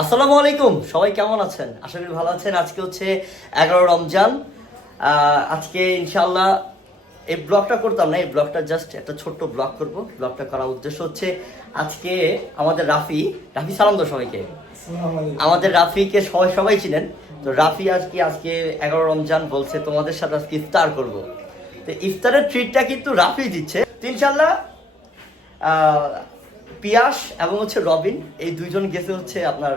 আসসালামু আলাইকুম, সবাই কেমন আছেন? আশা করি ভালো আছেন। আজকে হচ্ছে 11 রমজান। আজকে ইনশাআল্লাহ এই ব্লগটা করতাম না, এই ব্লগটা জাস্ট একটা ছোট্ট ব্লগ করব। ব্লগটা করার উদ্দেশ্য হচ্ছে আজকে আমাদের রাফি সালাম দাও সবাইকে। আমাদের রাফিকে সবাই সবাই চিনেন। তো রাফি আজকে 11 রমজান বলছে তোমাদের সাথে আজকে ইফতার করব। তো ইফতারের ট্রিটটা কিন্তু রাফি দিচ্ছে। তো ইনশাআল্লাহ পিয়াস এবং হচ্ছে রবিন এই দুইজন গেছে হচ্ছে আপনার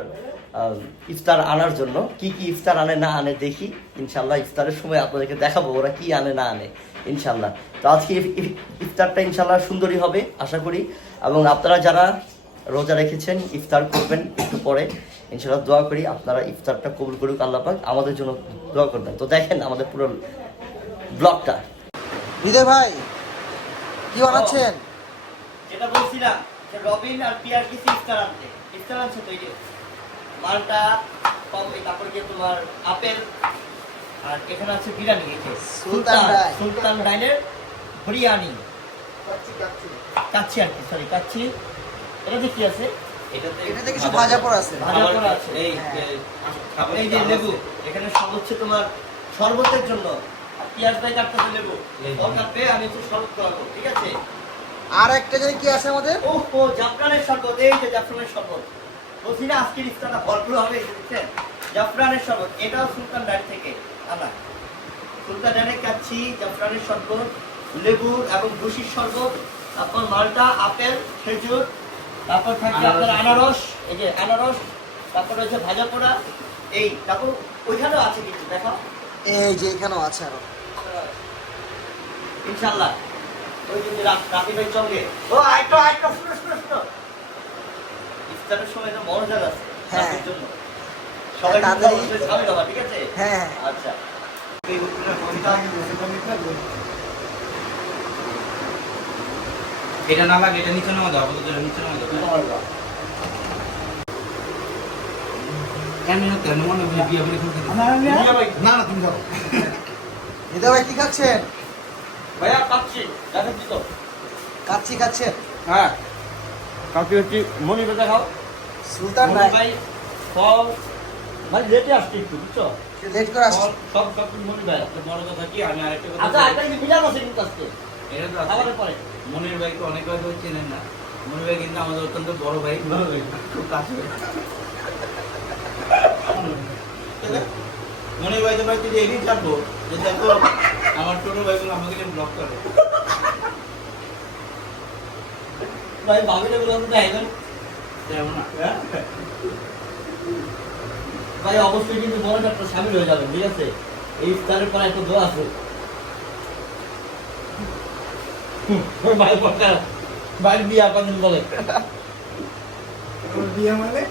ইফতার আনার জন্য। কি কি ইফতার আনে না আনে দেখি ইনশাল্লাহ। ইফতারের সময় আপনাদেরকে দেখাবো ওরা কি আনে না আনে ইনশাল্লাহ। তো আজকে ইফতারটা ইনশাল্লাহ সুন্দরই হবে আশা করি। এবং আপনারা যারা রোজা রেখেছেন ইফতার করবেন একটু পরে, ইনশাল্লাহ দোয়া করি আপনারা ইফতারটা কবুল করুক আল্লাহ পাক, আমাদের জন্য দোয়া করবেন। তো দেখেন আমাদের পুরো ব্লগটা। হৃদয় ভাই কি বানাচ্ছেন? যেটা বলছিলাম যে রবিন আর পিয়ার কিছু ইফতার আনছে তৈরি মালটা কমবে, তারপর গিয়ে তোমার আপেল, আর এখানে আছে বিরিয়ানি, সুলতান ডাইনের বিরিয়ানি, কাচ্চি আর কি, সরি কাচ্চি। এটাতে কি আছে? এটাতে কিছু ভাজা পড়া আছে। এই যে লেবু, এখানে সব হচ্ছে তোমার শরবতের জন্য। পিয়াজ ভাই কাটতেছে লেবু, ওর কাটবে, আমি একটু শরবত করাবো, ঠিক আছে? আর একটা জানি কি আছে আমাদের? ও জাফরানের শরবত, এই যে জাফরানের শরবত বলছি না, আজকের ইফতারটা ভরপুর হবে। দেখছেন জাফরানের শরবত, এটাও সুলতান ডাইন থেকে আনা। সুলতান ডাইনে কাচ্ছি, জাফরানের শরবত, লেবু এবং ভুসির শরবত, তারপর মালটা, আপেল, খেজুর, তারপর থাকবে আপনার আনারস, এই যে আনারস, তারপর হচ্ছে ভাজা পোড়া, এই তারপর ওইখানেও আছে কিছু, দেখো এই যে এখানেও আছে আরো ইনশাআল্লাহ। ওই যে রাফি ভাই চলবে, ও আইটো শুনো ইফতারের সময় তো মজাদার আছে রাফির জন্য। সবাই কিন্তু সামনে যাবা, ঠিক আছে? হ্যাঁ আচ্ছা। এটা না লাগে, এটা নিচে নামা দাও, নিচে নামা দাও। কেন মনে হয় বিয়ে বলে না না, তুমি যাও। হৃদয় ভাই কি খাচ্ছেন? ভাইয়া কাচ্ছি, দেখেন তো কাচ্চি খাচ্ছেন? হ্যাঁ কাচ্ছি হচ্ছে মনি বেটা খাও। সুলতান ভাই ফল ভাই লেটে আসছে একটু, বুঝছো? লেট করে আসছে। সব মনি ভাই। বড় কথা কি, আমি আরেকটা কথা আচ্ছা একটা কি বিরাম আছে কিন্তু আজকে এটা তো খাবারের পরে। মনির ভাইকে অনেক ভাই চেনেন না। মনির ভাই কিন্তু আমাদের অত্যন্ত বড় ভাই, খুব কাছে। মনির ভাই তো ভাই তুই এগিয়ে থাকবো যে দেখো আমার ছোট ভাইগুলো আমাকে ব্লক করে। ভাই ভাবিলে গুলো তো দেখেন তেমন না ভাই, অবশ্যই কিন্তু বড় একটা সামিল হয়ে যাবেন, ঠিক আছে? এই ইফতারের পরে একটা দোয়া আছে ভাই, পক্কা ভাই বিয়া কদিন বলে বিয়ে মানে